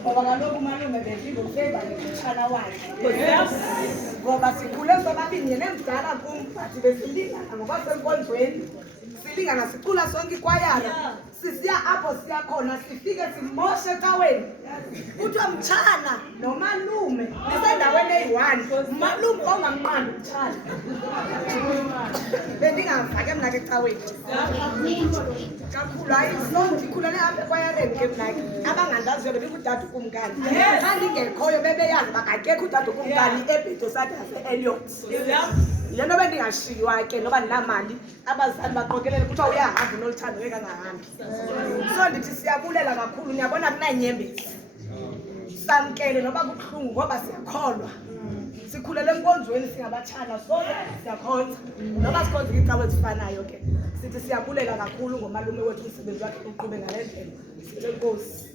ngoba kaloku umalume bengingumfeva nomtshana wakhe ngoba sikhule sobabini yena emdala kum but besilingana ngokwasenkonzweni silingana sicula sonke ikwayara sisiya apho siya khona sifike simoshe ecaweni kuthiwa mtshana nomalume nisendaweni eyi-1 umalume ongamnqandi umtshana bendingafake mna ke ecaweni kakhulu hayi so ndikhulele apha ekwayareni ke mna ke abangandaziyo bebikudade ukumkani xa ndingekhoyo bebeyazi bakakekho udade ukumkani ebhedo sathi ase-Elliot yile nto bendingashiywa ke noba ndinamali abazali baqokelele kuthiwa uyahamba unoluthando engangahambi so ndithi siyabulela kakhulu niyabona kunanyembezi samkele noba kubuhlungu ngoba siyakholwa sikhulele enkonzweni singabatshana sonke siyakhonza noba sikhonza iicawe ezifanayo ke sithi siyabulela kakhulu ngomalume wethu umsebenzi wakhe uqhube ngale ndlela sithi enkosi